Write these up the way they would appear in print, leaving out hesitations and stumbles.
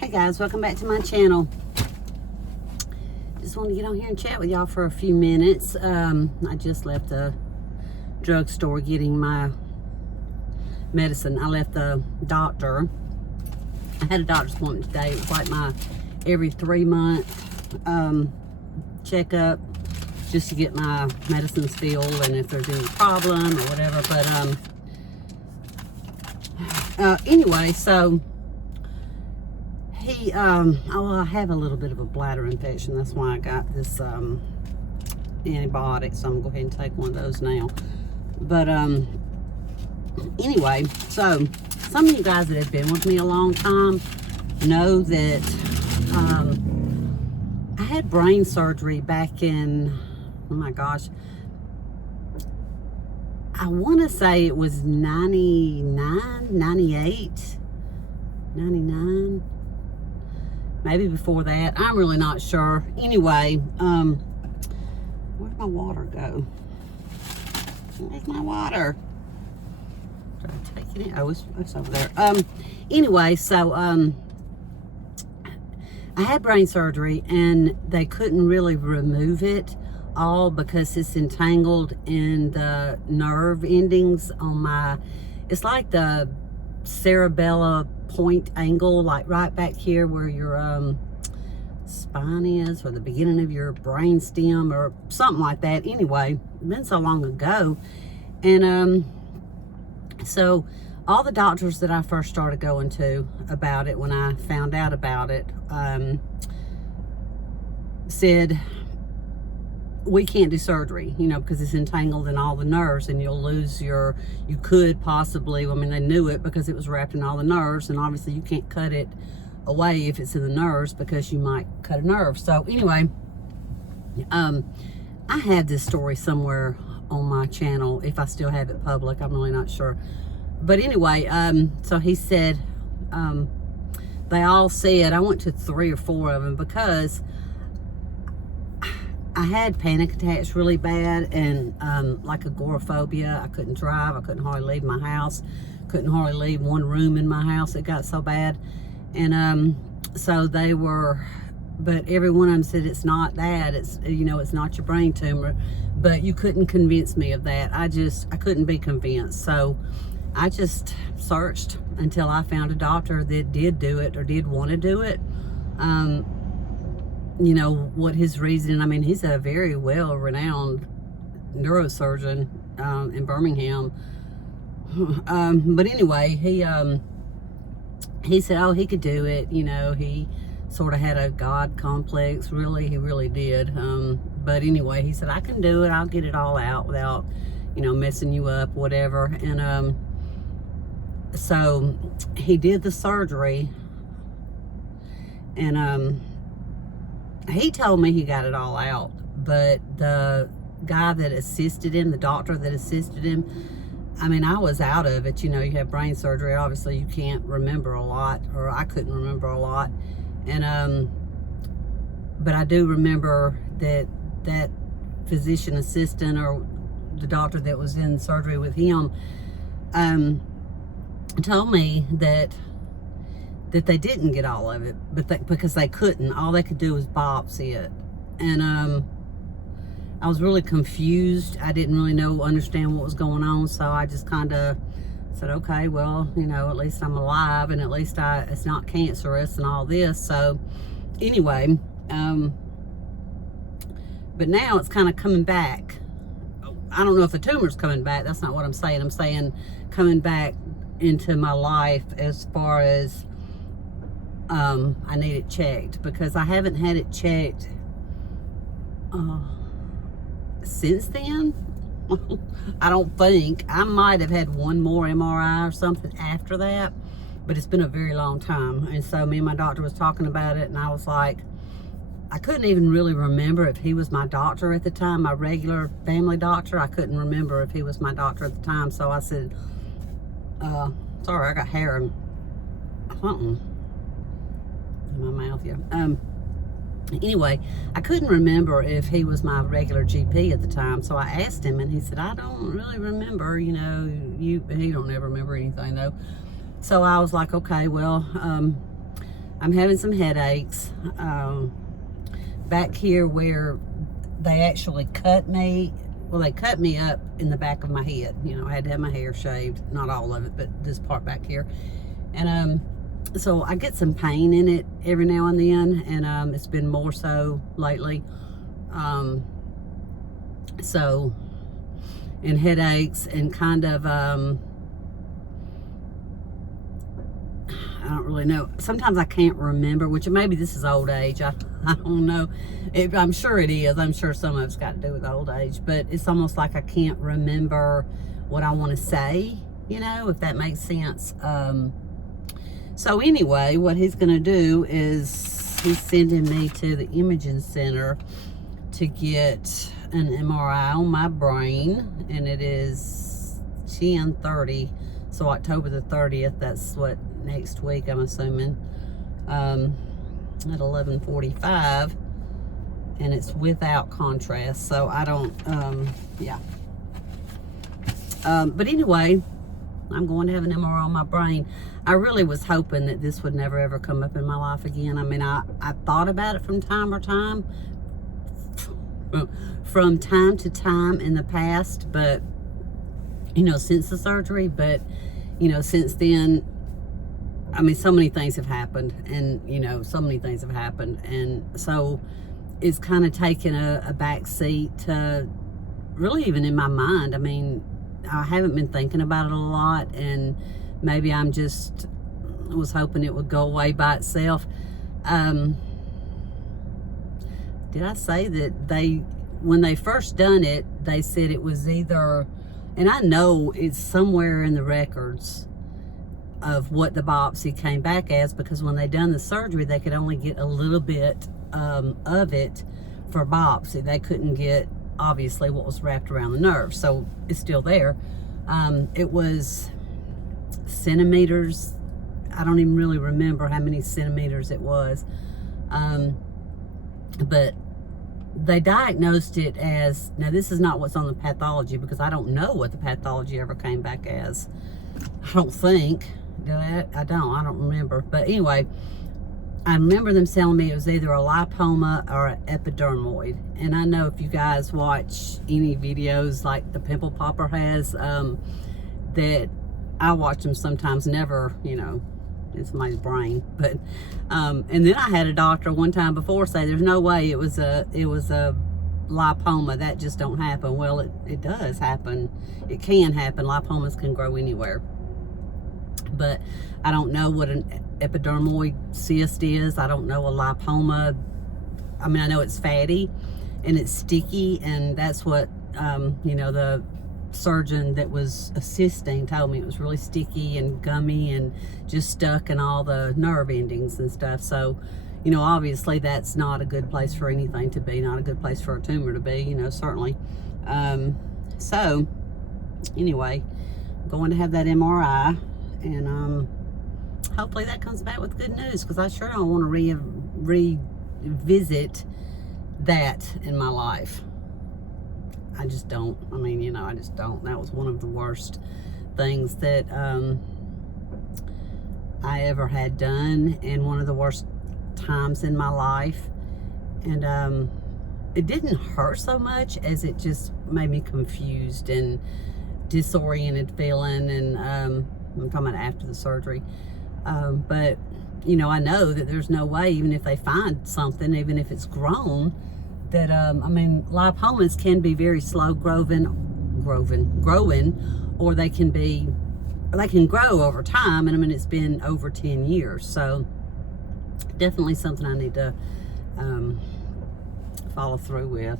Hey guys, welcome back to my channel. Just wanted to get on here and chat with y'all for a few minutes. I just left the drugstore getting my medicine. I left the doctor. I had a doctor's appointment today. It was like my every 3-month checkup, just to get my medicines filled and if there's any problem or whatever. But anyway, so I have a little bit of a bladder infection. That's why I got this antibiotic, so I'm gonna go ahead and take one of those now. But anyway, so some of you guys that have been with me a long time know that I had brain surgery back in, oh my gosh, I want to say it was 99, 98, 99, maybe before that. I'm really not sure. Anyway, where'd my water go? Where's my water? Did I take it in? Oh, it's over there. Anyway, so I had brain surgery and they couldn't really remove it all because it's entangled in the nerve endings on my, it's like the cerebellar point angle, like right back here where your spine is, or the beginning of your brain stem or something like that. Anyway, it's been so long ago. And so all the doctors that I first started going to about it, when I found out about it, said, we can't do surgery, you know, because it's entangled in all the nerves and you'll lose your, you could possibly, I mean, they knew it because it was wrapped in all the nerves, and obviously you can't cut it away if it's in the nerves because you might cut a nerve. So anyway, I had this story somewhere on my channel, if I still have it public, I'm really not sure. But anyway, so he said, they all said, I went to 3 or 4 of them because I had panic attacks really bad, and like agoraphobia. I couldn't drive. I couldn't hardly leave my house. Couldn't hardly leave one room in my house. It got so bad. And so they were, but every one of them said, it's not that. It's, you know, it's not your brain tumor. But you couldn't convince me of that. I couldn't be convinced. So I just searched until I found a doctor that did do it or did want to do it. You know, what his reason, I mean, he's a very well-renowned neurosurgeon in Birmingham. But anyway, he said, oh, he could do it. You know, he sort of had a God complex, really, he really did. But anyway, he said, I can do it. I'll get it all out without, you know, messing you up, whatever. And so he did the surgery, and he told me he got it all out, but the guy that assisted him, the doctor that assisted him, I mean, I was out of it. You know, you have brain surgery, obviously you can't remember a lot, or I couldn't remember a lot. And but I do remember that that physician assistant, or the doctor that was in surgery with him, told me that they didn't get all of it, but because they couldn't. All they could do was biopsy it. And I was really confused. I didn't really understand what was going on, so I just kind of said, okay, well, you know, at least I'm alive, and at least it's not cancerous and all this. So anyway, but now it's kind of coming back. I don't know if the tumor's coming back. That's not what I'm saying. I'm saying coming back into my life as far as I need it checked, because I haven't had it checked since then. I don't think. I might have had one more MRI or something after that, but it's been a very long time. And so me and my doctor was talking about it, and I was like, I couldn't even really remember if he was my doctor at the time, my regular family doctor. I couldn't remember if he was my doctor at the time. So I said, sorry, I got hair and something in my mouth. Yeah. Anyway, I couldn't remember if he was my regular GP at the time, so I asked him, and he said, I don't really remember, you know, he don't ever remember anything though. So I was like, okay, well, I'm having some headaches. Back here where they actually cut me, well, they cut me up in the back of my head. You know, I had to have my hair shaved, not all of it, but this part back here. And so I get some pain in it every now and then, and it's been more so lately. So, and headaches and kind of, I don't really know. Sometimes I can't remember, which maybe this is old age. I don't know. I'm sure it is. I'm sure some of it's got to do with old age, but it's almost like I can't remember what I want to say, you know, if that makes sense. So anyway, what he's going to do is he's sending me to the imaging center to get an MRI on my brain, and it is 10/30, so October the 30th. That's what, next week, I'm assuming, at 11:45, and it's without contrast, so I don't, yeah. But anyway, I'm going to have an MRI on my brain. I really was hoping that this would never ever come up in my life again. I mean, I thought about it from time to time in the past, but, you know, since the surgery, but, you know, since then, I mean, so many things have happened, and, you know, so many things have happened, and so it's kind of taken a back seat to really even in my mind. I mean, I haven't been thinking about it a lot, and maybe I'm just was hoping it would go away by itself. Did I say that when they first done it, they said it was either, and I know it's somewhere in the records of what the biopsy came back as, because when they done the surgery, they could only get a little bit of it for biopsy. They couldn't get, obviously, what was wrapped around the nerve, so it's still there. It was centimeters. I don't even really remember how many centimeters it was, but they diagnosed it as, now this is not what's on the pathology, because I don't know what the pathology ever came back as. I don't think. I don't remember. But anyway, I remember them telling me it was either a lipoma or an epidermoid. And I know if you guys watch any videos like the Pimple Popper has, that I watch them sometimes, never, you know, in somebody's brain. But and then I had a doctor one time before say there's no way it was a lipoma. That just don't happen. Well, it does happen. It can happen. Lipomas can grow anywhere. But I don't know what an epidermoid cyst is. I don't know a lipoma. I mean, I know it's fatty and it's sticky, and that's what, you know, the surgeon that was assisting told me. It was really sticky and gummy and just stuck in all the nerve endings and stuff. So, you know, obviously that's not a good place for anything to be, not a good place for a tumor to be, you know, certainly. So anyway, I'm going to have that MRI, and hopefully that comes back with good news, because I sure don't want to revisit that in my life. I just don't. I mean, you know, I just don't. That was one of the worst things that I ever had done, and one of the worst times in my life. And it didn't hurt so much as it just made me confused and disoriented feeling, and I'm talking about after the surgery. But, you know, I know that there's no way, even if they find something, even if it's grown, that, I mean, lipomas can be very slow growing, or they can grow over time. And I mean, it's been over 10 years. So definitely something I need to follow through with.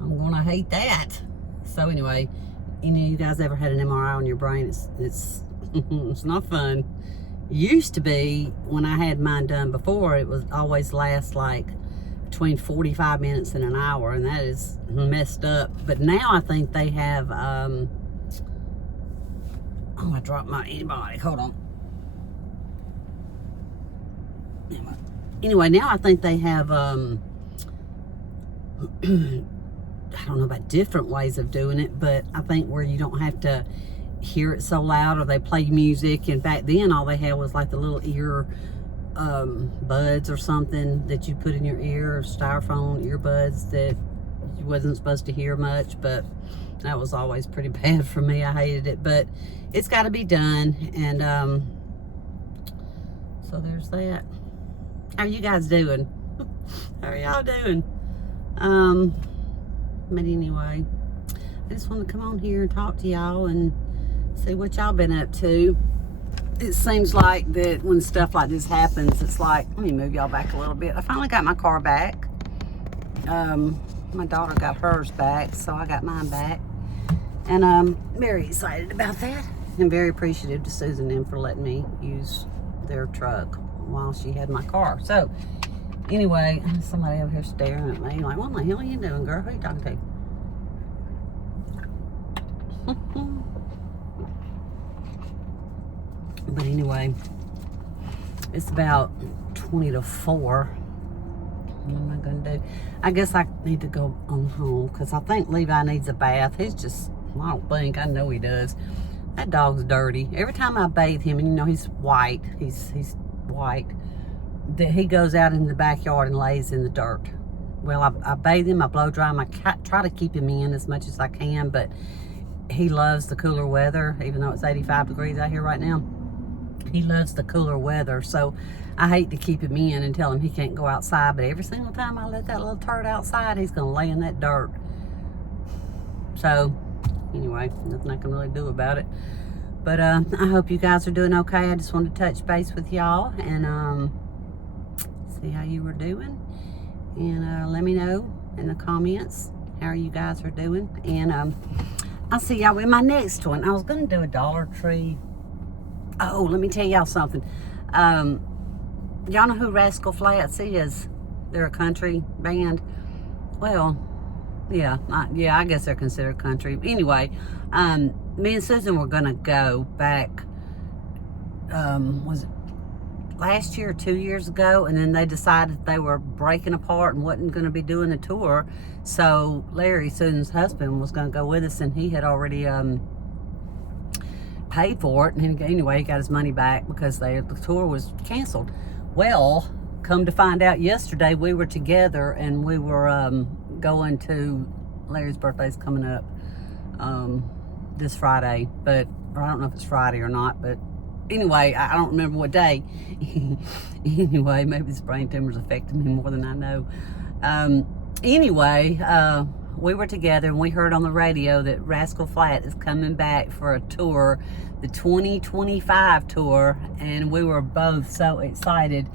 I'm gonna hate that. So anyway, any of you guys ever had an MRI on your brain? It's it's not fun. Used to be, when I had mine done before, it was always last like between 45 minutes and an hour, and that is messed up. But now I think they have oh, I dropped my antibiotic, hold on. Anyway, now I think they have I don't know about different ways of doing it, but I think where you don't have to hear it so loud, or they play music. And back then all they had was like the little ear buds or something that you put in your ear, or styrofoam earbuds that you wasn't supposed to hear much. But that was always pretty bad for me. I hated it, but it's got to be done. And so there's that. How are you guys doing? How are y'all doing? But anyway, I just want to come on here and talk to y'all and see what y'all been up to. It seems like that when stuff like this happens, it's like, let me move y'all back a little bit. I finally got my car back. My daughter got hers back, so I got mine back. And I'm very excited about that. I'm very appreciative to Susan and them for letting me use their truck while she had my car. So anyway, somebody over here staring at me like, what in the hell are you doing, girl? Who are you talking to? But anyway, it's about 20 to 4. What am I going to do? I guess I need to go on home because I think Levi needs a bath. He's just, well, I don't think, I know he does. That dog's dirty. Every time I bathe him, and you know he's white, he's white, that he goes out in the backyard and lays in the dirt. Well, I bathe him, I blow dry him, I try to keep him in as much as I can, but he loves the cooler weather, even though it's 85 degrees out here right now. He loves the cooler weather, so I hate to keep him in and tell him he can't go outside, but every single time I let that little turd outside, he's gonna lay in that dirt. So anyway, nothing I can really do about it. But I hope you guys are doing okay. I just wanted to touch base with y'all and see how you were doing, and let me know in the comments how you guys are doing. And I'll see y'all in my next one. I was gonna do a Dollar Tree. Oh, let me tell y'all something. Y'all know who Rascal Flatts is? They're a country band. Well, yeah, I guess they're considered country. Anyway, me and Susan were gonna go back, was it last year or 2 years ago, and then they decided they were breaking apart and wasn't gonna be doing the tour. So Larry, Susan's husband, was gonna go with us, and he had already paid for it. And anyway, he got his money back because the tour was canceled. Well, come to find out, yesterday we were together and we were going to, Larry's birthday's coming up this Friday, but, or I don't know if it's Friday or not, but anyway, I don't remember what day. Anyway, maybe this brain tumor's affecting me more than I know. Anyway, we were together and we heard on the radio that Rascal Flatts is coming back for a tour, the 2025 tour, and we were both so excited.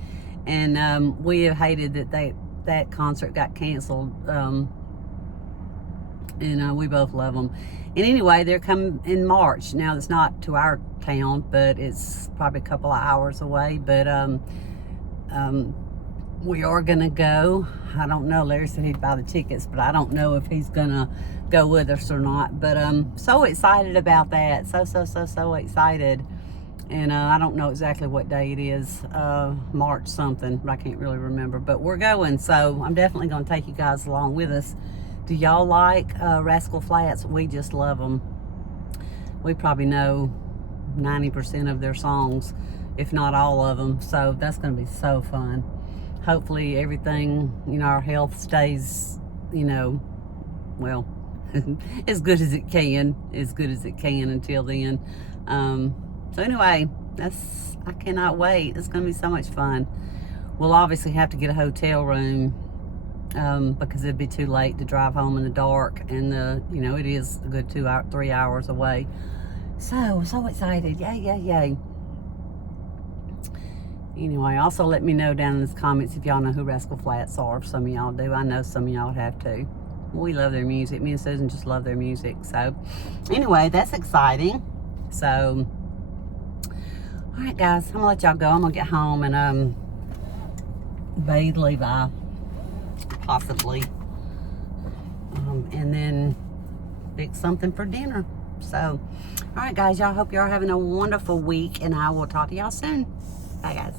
And we have hated that that concert got canceled. And we both love them. And anyway, they're coming in March. Now, it's not to our town, but it's probably a couple of hours away. But we are gonna go. I don't know. Larry said he'd buy the tickets, but I don't know if he's gonna go with us or not. But so excited about that. So excited. And I don't know exactly what day it is. March something, but I can't really remember. But we're going, so I'm definitely gonna take you guys along with us. Do y'all like Rascal Flatts? We just love them. We probably know 90% of their songs, if not all of them. So that's gonna be so fun. Hopefully everything, you know, our health stays, you know, well, as good as it can until then. So anyway, I cannot wait. It's gonna be so much fun. We'll obviously have to get a hotel room because it'd be too late to drive home in the dark, and you know, it is a good 3 hours away. So excited. Yay. Anyway, also let me know down in the comments if y'all know who Rascal Flatts are. If some of y'all do. I know some of y'all have too. We love their music. Me and Susan just love their music. So anyway, that's exciting. So all right, guys, I'm gonna let y'all go. I'm gonna get home and bathe Levi, possibly, and then fix something for dinner. So all right, guys, y'all, hope y'all are having a wonderful week, and I will talk to y'all soon. Bye, guys.